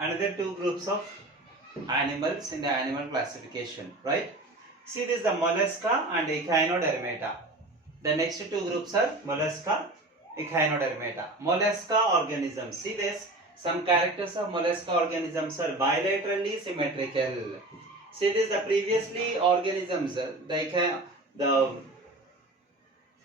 another two groups of animals in the animal classification, right? See, this is the mollusca and echinodermata. The next two groups are mollusca, echinodermata. Mollusca organisms. See this. Some characters of mollusca organisms are bilaterally symmetrical. See this. The previously organisms, the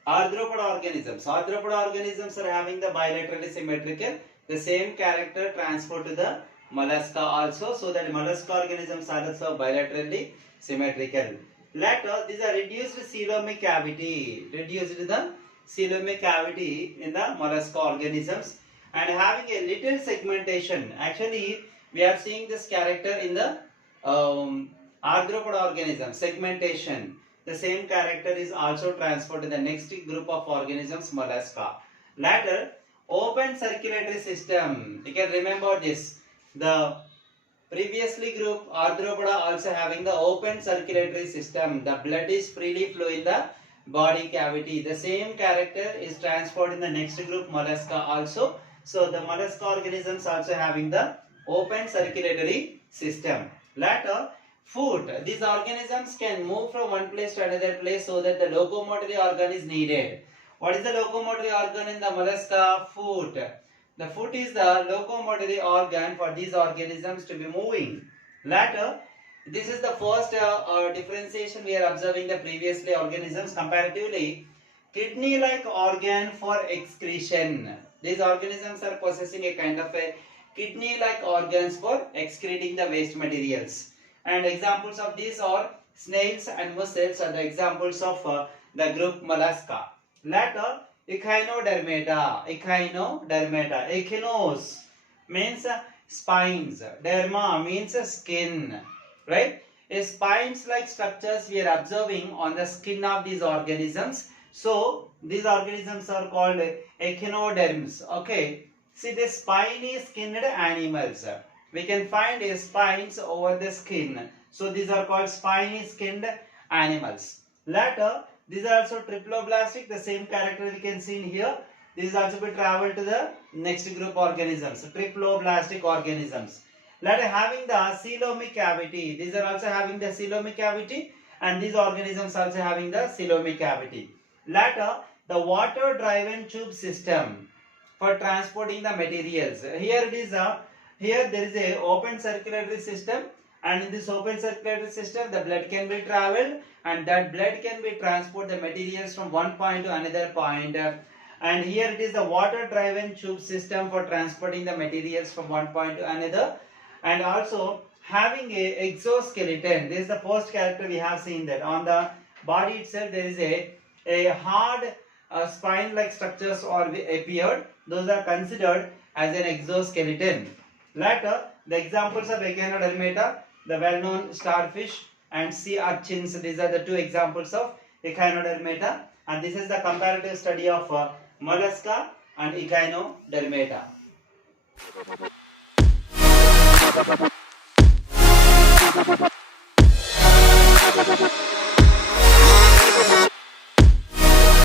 arthropod organisms. Arthropod organisms are having the bilaterally symmetrical. The same character transferred to the mollusca also. So that mollusca organisms are also bilaterally symmetrical. Later, these are reduced coelomic cavity. Reduced the coelomic cavity in the mollusca organisms and having a little segmentation. Actually, we are seeing this character in the arthropod organism, segmentation. The same character is also transferred to the next group of organisms, mollusca. Later, open circulatory system. You can remember this. The previously group arthropoda also having the open circulatory system. The blood is freely flowing in the body cavity. The same character is transferred in the next group, mollusca also. So the mollusca organisms also having the open circulatory system. Later, foot. These organisms can move from one place to another place so that the locomotory organ is needed. What is the locomotory organ in the mollusca? Foot. The foot is the locomotory organ for these organisms to be moving. Later, this is the first differentiation we are observing the previously organisms comparatively. Kidney-like organ for excretion. These organisms are possessing a kind of a kidney-like organs for excreting the waste materials. And examples of these are snails and mussels are the examples of the group mollusca. Later, echinodermata. Echinodermata. Echinos means spines. Derma means skin. Right? Spines like structures we are observing on the skin of these organisms. So, these organisms are called echinoderms. Okay. See, the spiny skinned animals. We can find spines over the skin. So these are called spiny skinned animals. Later, these are also triploblastic. The same character we can see in here. These also will travel to the next group organisms. Triploblastic organisms. Later, having the coelomic cavity. These are also having the coelomic cavity. And these organisms also having the coelomic cavity. Later, the water driven tube system for transporting the materials. Here it is a Here there is a open circulatory system, and in this open circulatory system the blood can be traveled and that blood can be transport the materials from one point to another point. And here it is the water driven tube system for transporting the materials from one point to another. And also having a exoskeleton. This is the first character we have seen that on the body itself there is a hard spine like structures or appeared. Those are considered as an exoskeleton. Later, the examples of echinodermata, the well-known starfish and sea urchins. These are the two examples of echinodermata, and this is the comparative study of mollusca and echinodermata.